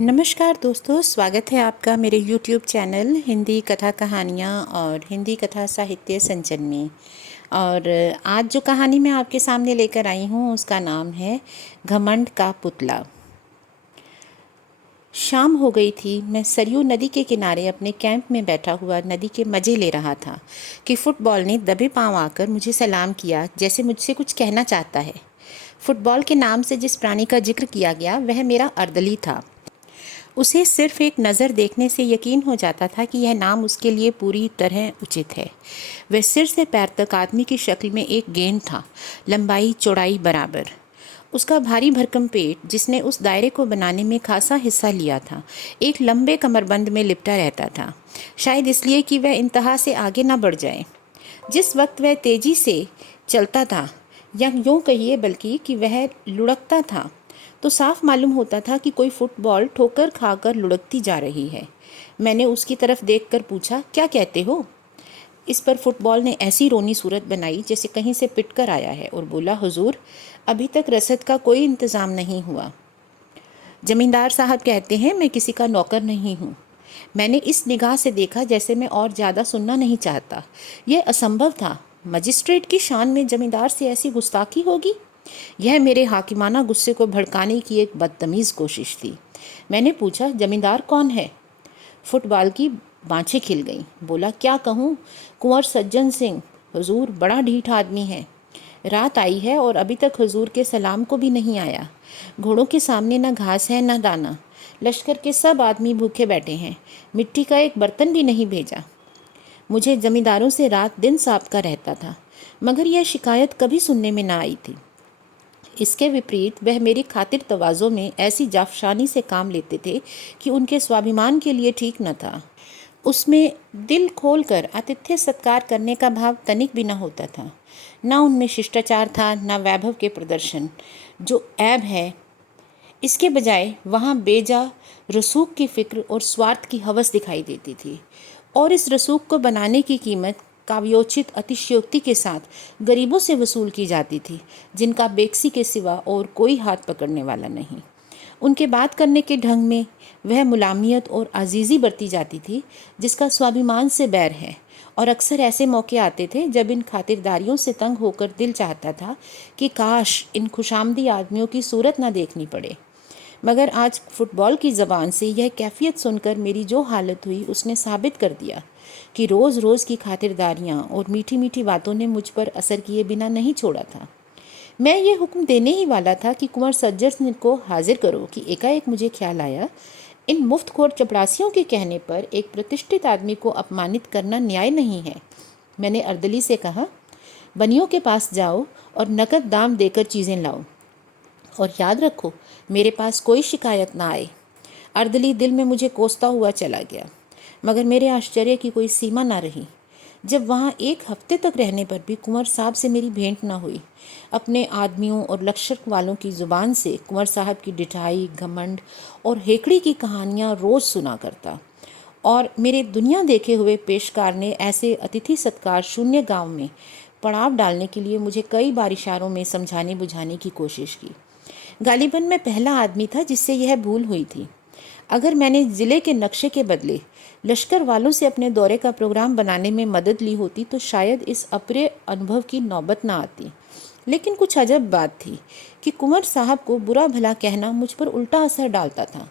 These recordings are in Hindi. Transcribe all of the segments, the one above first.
नमस्कार दोस्तों, स्वागत है आपका मेरे YouTube चैनल हिंदी कथा कहानियाँ और हिंदी कथा साहित्य संचन में। और आज जो कहानी मैं आपके सामने लेकर आई हूँ उसका नाम है घमंड का पुतला। शाम हो गई थी। मैं सरयू नदी के किनारे अपने कैंप में बैठा हुआ नदी के मज़े ले रहा था कि फुटबॉल ने दबे पांव आकर मुझे सलाम किया, जैसे मुझसे कुछ कहना चाहता है। फुटबॉल के नाम से जिस प्राणी का जिक्र किया गया वह मेरा अर्दली था। उसे सिर्फ एक नज़र देखने से यकीन हो जाता था कि यह नाम उसके लिए पूरी तरह उचित है। वह सिर से पैर तक आदमी की शक्ल में एक गेंद था, लंबाई चौड़ाई बराबर। उसका भारी भरकम पेट, जिसने उस दायरे को बनाने में खासा हिस्सा लिया था, एक लंबे कमरबंद में लिपटा रहता था, शायद इसलिए कि वह इंतहा से आगे न बढ़ जाए। जिस वक्त वह तेजी से चलता था, या यूँ कहिए बल्कि कि वह लुढ़कता था, तो साफ मालूम होता था कि कोई फुटबॉल ठोकर खाकर लुढ़कती जा रही है। मैंने उसकी तरफ देखकर पूछा, क्या कहते हो? इस पर फुटबॉल ने ऐसी रोनी सूरत बनाई जैसे कहीं से पिटकर आया है और बोला, हुजूर, अभी तक रसद का कोई इंतज़ाम नहीं हुआ। जमींदार साहब कहते हैं मैं किसी का नौकर नहीं हूँ। मैंने इस निगाह से देखा जैसे मैं और ज़्यादा सुनना नहीं चाहता। यह असंभव था। मजिस्ट्रेट की शान में जमींदार से ऐसी गुस्ताखी होगी? यह मेरे हाकिमाना गुस्से को भड़काने की एक बदतमीज़ कोशिश थी। मैंने पूछा, जमींदार कौन है? फुटबॉल की बाँछें खिल गईं। बोला, क्या कहूँ, कुंवर सज्जन सिंह। हुजूर बड़ा ढीठ आदमी है। रात आई है और अभी तक हुजूर के सलाम को भी नहीं आया। घोड़ों के सामने न घास है न दाना। लश्कर के सब आदमी भूखे बैठे हैं। मिट्टी का एक बर्तन भी नहीं भेजा। मुझे जमींदारों से रात दिन साबका रहता था, मगर यह शिकायत कभी सुनने में न आई थी। इसके विपरीत वह मेरी खातिर तवाज़ो में ऐसी जाफशानी से काम लेते थे कि उनके स्वाभिमान के लिए ठीक न था। उसमें दिल खोलकर आतिथ्य सत्कार करने का भाव तनिक भी न होता था। न उनमें शिष्टाचार था, न वैभव के प्रदर्शन जो ऐब है। इसके बजाय वहाँ बेजा रसूख की फ़िक्र और स्वार्थ की हवस दिखाई देती थी, और इस रसूख को बनाने की कीमत काव्योचित अतिशयोक्ति के साथ गरीबों से वसूल की जाती थी, जिनका बेकसी के सिवा और कोई हाथ पकड़ने वाला नहीं। उनके बात करने के ढंग में वह मुलामियत और अजीज़ी बरती जाती थी जिसका स्वाभिमान से बैर है, और अक्सर ऐसे मौके आते थे जब इन खातिरदारियों से तंग होकर दिल चाहता था कि काश इन खुशामदी आदमियों की सूरत ना देखनी पड़े। मगर आज फुटबॉल की ज़बान से यह कैफियत सुनकर मेरी जो हालत हुई उसने साबित कर दिया कि रोज़ रोज़ की खातिरदारियाँ और मीठी मीठी बातों ने मुझ पर असर किए बिना नहीं छोड़ा था। मैं ये हुक्म देने ही वाला था कि कुंवर सज्जन सिंह को हाजिर करो कि एकाएक मुझे ख्याल आया, इन मुफ्तखोर चपरासियों के कहने पर एक प्रतिष्ठित आदमी को अपमानित करना न्याय नहीं है। मैंने अर्दली से कहा, बनियों के पास जाओ और नकद दाम देकर चीज़ें लाओ, और याद रखो मेरे पास कोई शिकायत ना आए। अर्दली दिल में मुझे कोसता हुआ चला गया, मगर मेरे आश्चर्य की कोई सीमा ना रही जब वहाँ एक हफ्ते तक रहने पर भी कुंवर साहब से मेरी भेंट न हुई। अपने आदमियों और लश्कर वालों की ज़ुबान से कुंवर साहब की डिठाई, घमंड और हेकड़ी की कहानियाँ रोज़ सुना करता, और मेरे दुनिया देखे हुए पेशकार ने ऐसे अतिथि सत्कार शून्य गांव में पड़ाव डालने के लिए मुझे कई बार इशारों में समझाने बुझाने की कोशिश की। गालिबन मैं पहला आदमी था जिससे यह भूल हुई थी। अगर मैंने ज़िले के नक्शे के बदले लश्कर वालों से अपने दौरे का प्रोग्राम बनाने में मदद ली होती तो शायद इस अप्रिय अनुभव की नौबत न आती। लेकिन कुछ अजब बात थी कि कुंवर साहब को बुरा भला कहना मुझ पर उल्टा असर डालता था।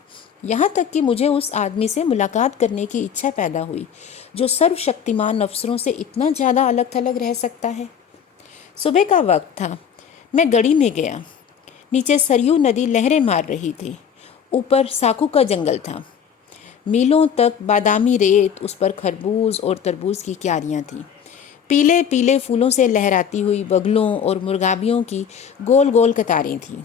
यहाँ तक कि मुझे उस आदमी से मुलाकात करने की इच्छा पैदा हुई जो सर्वशक्तिमान अफसरों से इतना ज़्यादा अलग थलग रह सकता है। सुबह का वक्त था। मैं गढ़ी में गया। नीचे सरयू नदी लहरें मार रही थी। ऊपर साखू का जंगल था। मीलों तक बादामी रेत, उस पर खरबूज और तरबूज की क्यारियाँ थीं। पीले पीले फूलों से लहराती हुई बगलों और मुर्गाबियों की गोल गोल कतारें थीं।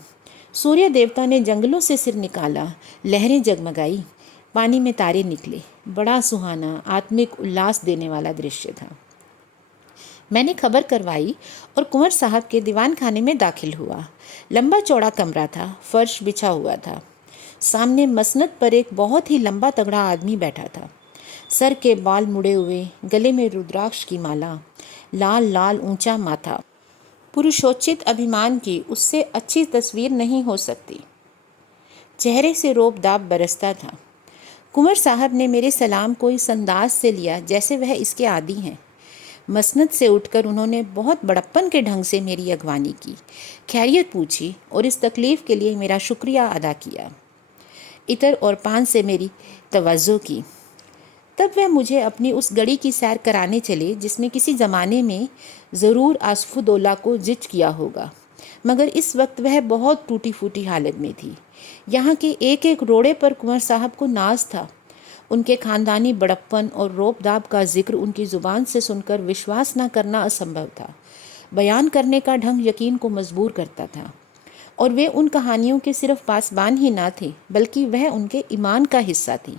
सूर्य देवता ने जंगलों से सिर निकाला, लहरें जगमगाई, पानी में तारे निकले। बड़ा सुहाना, आत्मिक उल्लास देने वाला दृश्य था। मैंने खबर करवाई और कुंवर साहब के दीवान खाने में दाखिल हुआ। लंबा चौड़ा कमरा था, फर्श बिछा हुआ था। सामने मसनद पर एक बहुत ही लंबा तगड़ा आदमी बैठा था। सर के बाल मुड़े हुए, गले में रुद्राक्ष की माला, लाल लाल ऊंचा माथा। पुरुषोचित अभिमान की उससे अच्छी तस्वीर नहीं हो सकती। चेहरे से रोब दाब बरसता था। कुंवर साहब ने मेरे सलाम को इस अंदाज से लिया जैसे वह इसके आदी हैं। मसनद से उठकर उन्होंने बहुत बड़प्पन के ढंग से मेरी अगवानी की, खैरियत पूछी और इस तकलीफ़ के लिए मेरा शुक्रिया अदा किया। इतर और पान से मेरी तवज्जो की। तब वह मुझे अपनी उस गड़ी की सैर कराने चले जिसमें किसी ज़माने में ज़रूर आसफुद्दौला को जिच किया होगा, मगर इस वक्त वह बहुत टूटी फूटी हालत में थी। यहाँ के एक एक रोड़े पर कुंवर साहब को नाज था। उनके खानदानी बड़प्पन और रोब-दाब का जिक्र उनकी ज़ुबान से सुनकर विश्वास न करना असंभव था। बयान करने का ढंग यकीन को मजबूर करता था, और वे उन कहानियों के सिर्फ पासबान ही ना थे, बल्कि वह उनके ईमान का हिस्सा थी।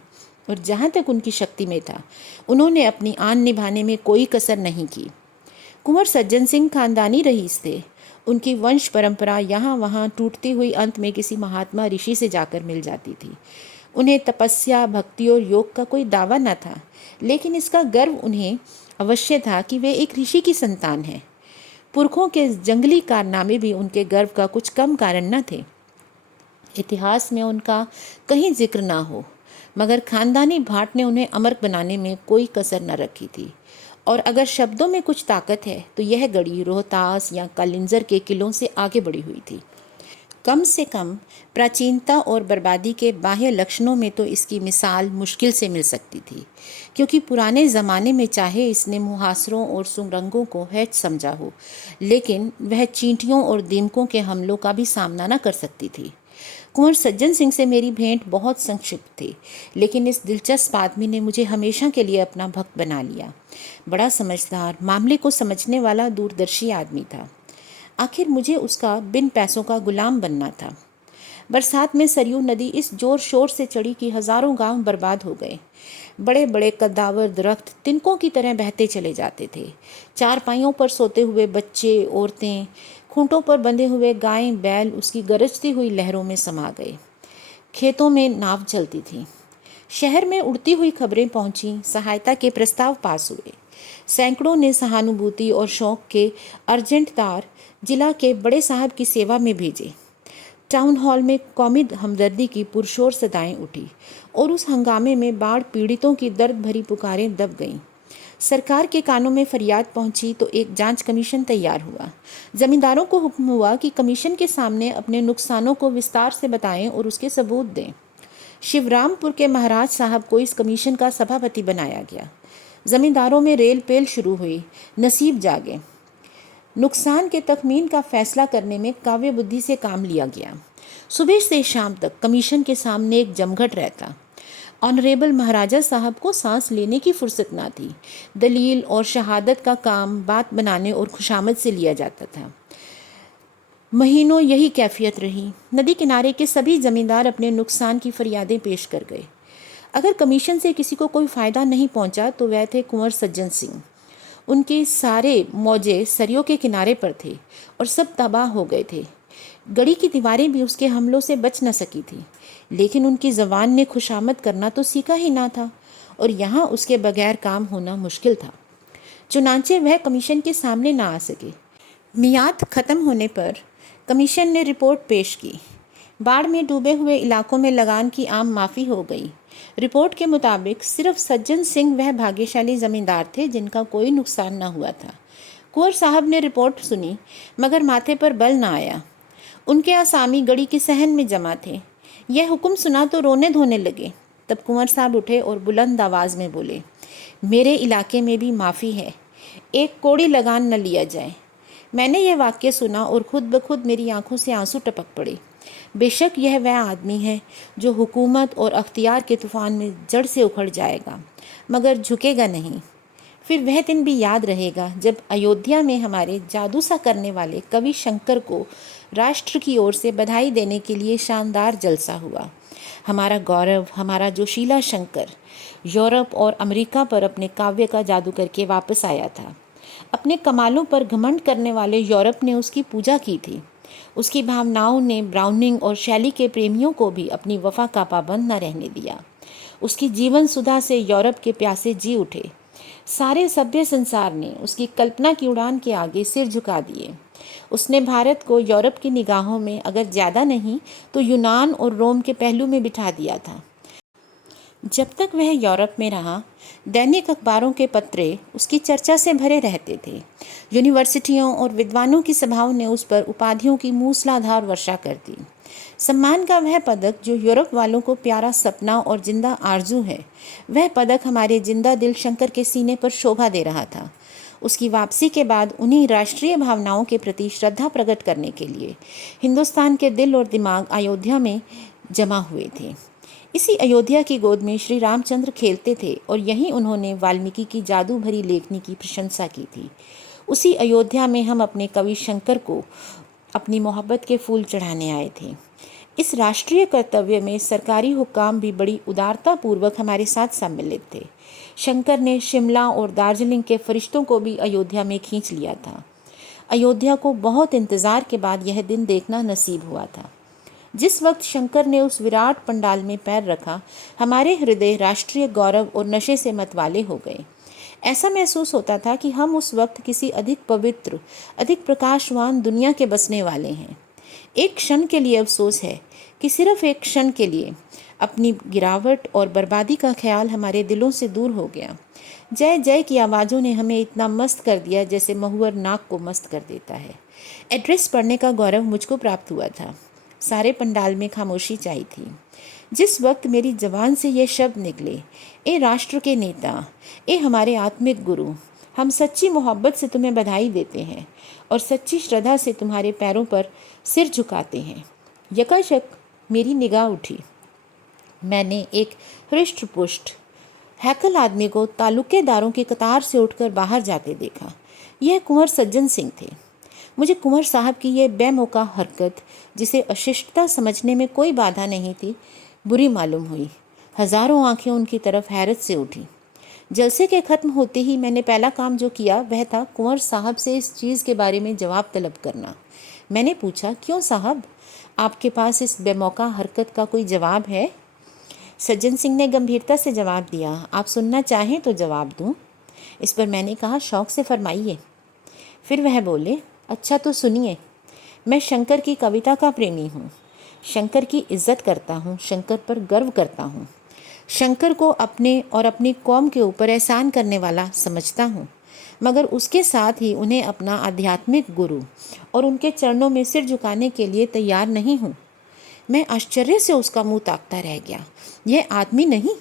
और जहाँ तक उनकी शक्ति में था, उन्होंने अपनी आन निभाने में कोई कसर नहीं की। कुंवर सज्जन सिंह खानदानी रईस थे। उनकी वंश परंपरा यहाँ वहाँ टूटती हुई अंत में किसी महात्मा ऋषि से जाकर मिल जाती थी। उन्हें तपस्या, भक्ति और योग का कोई दावा न था, लेकिन इसका गर्व उन्हें अवश्य था कि वे एक ऋषि की संतान हैं। पुरखों के जंगली कारनामे भी उनके गर्व का कुछ कम कारण न थे। इतिहास में उनका कहीं जिक्र ना हो, मगर खानदानी भाट ने उन्हें अमर बनाने में कोई कसर न रखी थी। और अगर शब्दों में कुछ ताकत है तो यह गढ़ी रोहतास या कालिंजर के किलों से आगे बढ़ी हुई थी। कम से कम प्राचीनता और बर्बादी के बाह्य लक्षणों में तो इसकी मिसाल मुश्किल से मिल सकती थी, क्योंकि पुराने ज़माने में चाहे इसने मुहासरों और सुरंगों को हैच समझा हो, लेकिन वह चींटियों और दीमकों के हमलों का भी सामना न कर सकती थी। कुंवर सज्जन सिंह से मेरी भेंट बहुत संक्षिप्त थी, लेकिन इस दिलचस्प आदमी ने मुझे हमेशा के लिए अपना भक्त बना लिया। बड़ा समझदार, मामले को समझने वाला दूरदर्शी आदमी था। आखिर मुझे उसका बिन पैसों का गुलाम बनना था। बरसात में सरयू नदी इस जोर शोर से चढ़ी कि हजारों गांव बर्बाद हो गए। बड़े बड़े कद्दावर दरख्त तिनकों की तरह बहते चले जाते थे। चारपाइयों पर सोते हुए बच्चे, औरतें, खूंटों पर बंधे हुए गायें, बैल उसकी गरजती हुई लहरों में समा गए। खेतों में नाव चलती थी। शहर में उड़ती हुई खबरें पहुंची, सहायता के प्रस्ताव पास हुए। सैकड़ों ने सहानुभूति और शौक के अर्जेंट तार जिला के बड़े साहब की सेवा में भेजे। टाउन हॉल में कौमी हमदर्दी की पुरशोर सदाएं उठी और उस हंगामे में बाढ़ पीड़ितों की दर्द भरी पुकारें दब गईं। सरकार के कानों में फरियाद पहुंची तो एक जांच कमीशन तैयार हुआ। जमींदारों को हुक्म हुआ कि कमीशन के सामने अपने नुकसानों को विस्तार से बताएं और उसके सबूत दें। शिवरामपुर के महाराज साहब को इस कमीशन का सभापति बनाया गया। जमींदारों में रेल पेल शुरू हुई। नसीब जागे। नुकसान के तखमीन का फैसला करने में काव्य बुद्धि से काम लिया गया। सुबह से शाम तक कमीशन के सामने एक जमघट रहता। ऑनरेबल महाराजा साहब को सांस लेने की फुर्सत ना थी। दलील और शहादत का काम बात बनाने और खुशामद से लिया जाता था। महीनों यही कैफियत रही। नदी किनारे के सभी जमींदार अपने नुकसान की फरियादें पेश कर गए। अगर कमीशन से किसी को कोई फ़ायदा नहीं पहुंचा तो वह थे कुंवर सज्जन सिंह। उनके सारे मौजे सरयू के किनारे पर थे और सब तबाह हो गए थे। गढ़ी की दीवारें भी उसके हमलों से बच न सकी थी, लेकिन उनकी ज़बान ने खुशामद करना तो सीखा ही ना था, और यहाँ उसके बगैर काम होना मुश्किल था। चुनांचे वह कमीशन के सामने ना आ सके। मियाद ख़त्म होने पर कमीशन ने रिपोर्ट पेश की। बाढ़ में डूबे हुए इलाकों में लगान की आम माफ़ी हो गई। रिपोर्ट के मुताबिक सिर्फ सज्जन सिंह वह भाग्यशाली ज़मींदार थे जिनका कोई नुकसान न हुआ था। कुंवर साहब ने रिपोर्ट सुनी, मगर माथे पर बल न आया। उनके आसामी गढ़ी के सहन में जमा थे। यह हुक्म सुना तो रोने धोने लगे। तब कुंवर साहब उठे और बुलंद आवाज़ में बोले, मेरे इलाके में भी माफ़ी है, एक कोड़ी लगान न लिया जाए। मैंने यह वाक्य सुना और खुद ब खुद मेरी आंखों से आंसू टपक पड़े। बेशक यह वह आदमी है जो हुकूमत और अख्तियार के तूफ़ान में जड़ से उखड़ जाएगा, मगर झुकेगा नहीं। फिर वह दिन भी याद रहेगा जब अयोध्या में हमारे जादू सा करने वाले कवि शंकर को राष्ट्र की ओर से बधाई देने के लिए शानदार जलसा हुआ। हमारा गौरव, हमारा जोशीला शंकर यूरोप और अमेरिका पर अपने काव्य का जादू करके वापस आया था। अपने कमालों पर घमंड करने वाले यूरोप ने उसकी पूजा की थी। उसकी भावनाओं ने ब्राउनिंग और शैली के प्रेमियों को भी अपनी वफा का पाबंद न रहने दिया। उसकी जीवन सुधा से यूरोप के प्यासे जी उठे। सारे सभ्य संसार ने उसकी कल्पना की उड़ान के आगे सिर झुका दिए। उसने भारत को यूरोप की निगाहों में अगर ज़्यादा नहीं तो यूनान और रोम के पहलू में बिठा दिया था। जब तक वह यूरोप में रहा, दैनिक अखबारों के पत्रे उसकी चर्चा से भरे रहते थे। यूनिवर्सिटियों और विद्वानों की सभाओं ने उस पर उपाधियों की मूसलाधार वर्षा कर दी। सम्मान का वह पदक जो यूरोप वालों को प्यारा सपना और जिंदा आरजू है, वह पदक हमारे जिंदा दिल शंकर के सीने पर शोभा दे रहा था। उसकी वापसी के बाद उन्हीं राष्ट्रीय भावनाओं के प्रति श्रद्धा प्रकट करने के लिए हिंदुस्तान के दिल और दिमाग अयोध्या में जमा हुए थे। इसी अयोध्या की गोद में श्री रामचंद्र खेलते थे और यहीं उन्होंने वाल्मीकि की जादू भरी लेखनी की प्रशंसा की थी। उसी अयोध्या में हम अपने कवि शंकर को अपनी मोहब्बत के फूल चढ़ाने आए थे। इस राष्ट्रीय कर्तव्य में सरकारी हुक्काम भी बड़ी उदारता पूर्वक हमारे साथ सम्मिलित थे। शंकर ने शिमला और दार्जिलिंग के फरिश्तों को भी अयोध्या में खींच लिया था। अयोध्या को बहुत इंतज़ार के बाद यह दिन देखना नसीब हुआ था। जिस वक्त शंकर ने उस विराट पंडाल में पैर रखा, हमारे हृदय राष्ट्रीय गौरव और नशे से मतवाले हो गए। ऐसा महसूस होता था कि हम उस वक्त किसी अधिक पवित्र, अधिक प्रकाशवान दुनिया के बसने वाले हैं। एक क्षण के लिए अफसोस है कि सिर्फ एक क्षण के लिए अपनी गिरावट और बर्बादी का ख्याल हमारे दिलों से दूर हो गया। जय जय की आवाज़ों ने हमें इतना मस्त कर दिया जैसे महुअर नाक को मस्त कर देता है। एड्रेस पढ़ने का गौरव मुझको प्राप्त हुआ था। सारे पंडाल में खामोशी छाई थी। जिस वक्त मेरी जबान से ये शब्द निकले, ए राष्ट्र के नेता, ए हमारे आत्मिक गुरु, हम सच्ची मोहब्बत से तुम्हें बधाई देते हैं और सच्ची श्रद्धा से तुम्हारे पैरों पर सिर झुकाते हैं, यकायक मेरी निगाह उठी। मैंने एक हृष्ट पुष्ट हैकल आदमी को तालुकेदारों की कतार से उठकर बाहर जाते देखा। यह कुंवर सज्जन सिंह थे। मुझे कुंवर साहब की यह बेमौका हरकत, जिसे अशिष्टता समझने में कोई बाधा नहीं थी, बुरी मालूम हुई। हजारों आंखें उनकी तरफ हैरत से उठी। जलसे के ख़त्म होते ही मैंने पहला काम जो किया वह था कुंवर साहब से इस चीज़ के बारे में जवाब तलब करना। मैंने पूछा, क्यों साहब, आपके पास इस बेमौका हरकत का कोई जवाब है? सज्जन सिंह ने गंभीरता से जवाब दिया, आप सुनना चाहें तो जवाब दूं? इस पर मैंने कहा, शौक़ से फरमाइए। फिर वह बोले, अच्छा तो सुनिए। मैं शंकर की कविता का प्रेमी हूँ, शंकर की इज्जत करता हूँ, शंकर पर गर्व करता हूँ, शंकर को अपने और अपनी कौम के ऊपर एहसान करने वाला समझता हूँ, मगर उसके साथ ही उन्हें अपना आध्यात्मिक गुरु और उनके चरणों में सिर झुकाने के लिए तैयार नहीं हूँ। मैं आश्चर्य से उसका मुंह ताकता रह गया। यह आदमी नहीं,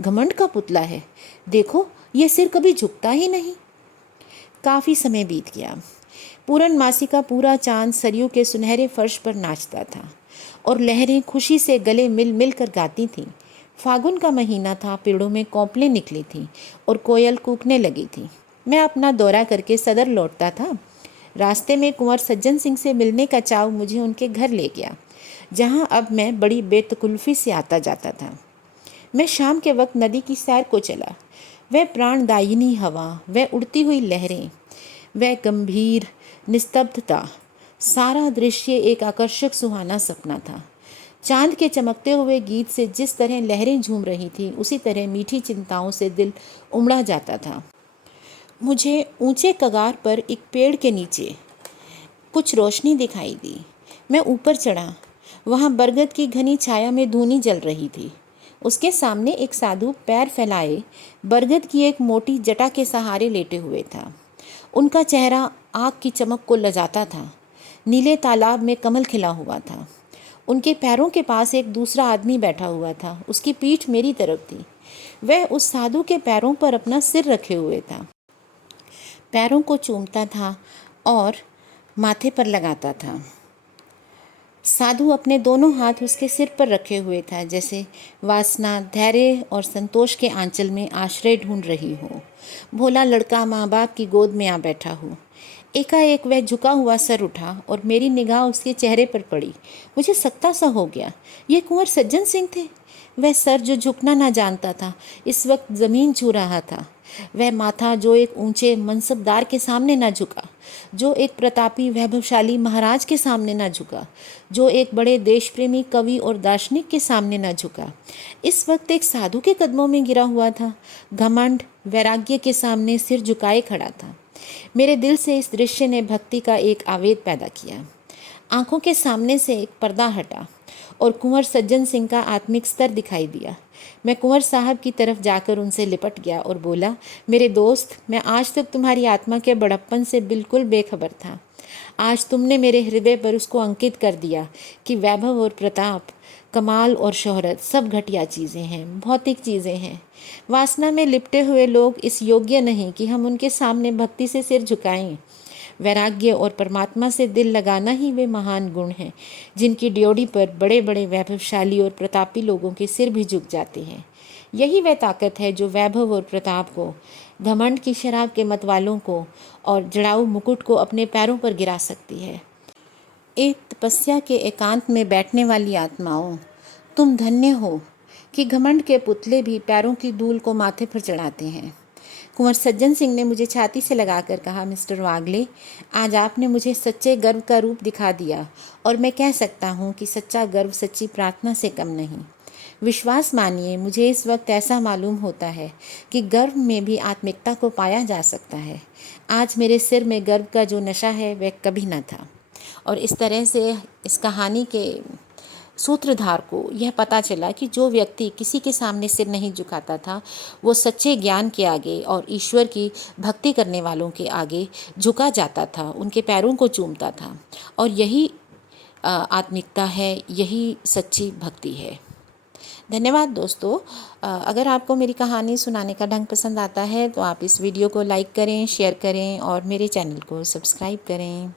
घमंड का पुतला है। देखो, यह सिर कभी झुकता ही नहीं। काफ़ी समय बीत गया। पूर्णमासी का पूरा चांद सरयू के सुनहरे फर्श पर नाचता था और लहरें खुशी से गले मिल मिल कर गाती थीं। फागुन का महीना था, पेड़ों में कौपलें निकली थीं और कोयल कूकने लगी थी। मैं अपना दौरा करके सदर लौटता था। रास्ते में कुंवर सज्जन सिंह से मिलने का चाव मुझे उनके घर ले गया, जहां अब मैं बड़ी बेतकल्लुफ़ी से आता जाता था। मैं शाम के वक्त नदी की सैर को चला। वह प्राणदायिनी हवा, वह उड़ती हुई लहरें, वह गंभीर निस्तब्धता, सारा दृश्य एक आकर्षक सुहाना सपना था। चांद के चमकते हुए गीत से जिस तरह लहरें झूम रही थीं, उसी तरह मीठी चिंताओं से दिल उमड़ा जाता था। मुझे ऊंचे कगार पर एक पेड़ के नीचे कुछ रोशनी दिखाई दी। मैं ऊपर चढ़ा। वहाँ बरगद की घनी छाया में धूनी जल रही थी। उसके सामने एक साधु पैर फैलाए बरगद की एक मोटी जटा के सहारे लेटे हुए था। उनका चेहरा आग की चमक को लजाता था। नीले तालाब में कमल खिला हुआ था। उनके पैरों के पास एक दूसरा आदमी बैठा हुआ था। उसकी पीठ मेरी तरफ थी। वह उस साधु के पैरों पर अपना सिर रखे हुए था, पैरों को चूमता था और माथे पर लगाता था। साधु अपने दोनों हाथ उसके सिर पर रखे हुए था, जैसे वासना, धैर्य और संतोष के आंचल में आश्रय ढूंढ रही हो। भोला लड़का माँ बाप की गोद में आ बैठा हो। एकाएक वह झुका हुआ सर उठा और मेरी निगाह उसके चेहरे पर पड़ी। मुझे सकता सा हो गया, ये कुंवर सज्जन सिंह थे। वह सर जो झुकना ना जानता था, इस वक्त ज़मीन छू रहा था। वह माथा जो एक ऊंचे मनसबदार के सामने ना झुका, जो एक प्रतापी वैभवशाली महाराज के सामने ना झुका, जो एक बड़े देश प्रेमी कवि और दार्शनिक के सामने ना झुका, इस वक्त एक साधु के कदमों में गिरा हुआ था। घमंड वैराग्य के सामने सिर झुकाए खड़ा था। मेरे दिल से इस दृश्य ने भक्ति का एक आवेग पैदा किया। आंखों के सामने से एक पर्दा हटा और कुंवर सज्जन सिंह का आत्मिक स्तर दिखाई दिया। मैं कुंवर साहब की तरफ जाकर उनसे लिपट गया और बोला, मेरे दोस्त, मैं आज तक तुम्हारी आत्मा के बड़प्पन से बिल्कुल बेखबर था। आज तुमने मेरे हृदय पर उसको अंकित कर दिया कि वैभव और प्रताप, कमाल और शोहरत सब घटिया चीज़ें हैं, भौतिक चीज़ें हैं। वासना में लिपटे हुए लोग इस योग्य नहीं कि हम उनके सामने भक्ति से सिर झुकाएं। वैराग्य और परमात्मा से दिल लगाना ही वे महान गुण हैं जिनकी ड्योढ़ी पर बड़े बड़े वैभवशाली और प्रतापी लोगों के सिर भी झुक जाते हैं। यही वह ताकत है जो वैभव और प्रताप को, घमंड की शराब के मतवालों को और जड़ाऊ मुकुट को अपने पैरों पर गिरा सकती है। एक तपस्या के एकांत में बैठने वाली आत्माओं, तुम धन्य हो कि घमंड के पुतले भी पैरों की धूल को माथे पर चढ़ाते हैं। कुंवर सज्जन सिंह ने मुझे छाती से लगाकर कहा, मिस्टर वागले, आज आपने मुझे सच्चे गर्व का रूप दिखा दिया और मैं कह सकता हूँ कि सच्चा गर्व सच्ची प्रार्थना से कम नहीं। विश्वास मानिए, मुझे इस वक्त ऐसा मालूम होता है कि गर्व में भी आत्मिकता को पाया जा सकता है। आज मेरे सिर में गर्व का जो नशा है वह कभी न था। और इस तरह से इस कहानी के सूत्रधार को यह पता चला कि जो व्यक्ति किसी के सामने सिर नहीं झुकाता था, वो सच्चे ज्ञान के आगे और ईश्वर की भक्ति करने वालों के आगे झुका जाता था, उनके पैरों को चूमता था। और यही आत्मिकता है, यही सच्ची भक्ति है। धन्यवाद दोस्तों। अगर आपको मेरी कहानी सुनाने का ढंग पसंद आता है तो आप इस वीडियो को लाइक करें, शेयर करें और मेरे चैनल को सब्सक्राइब करें।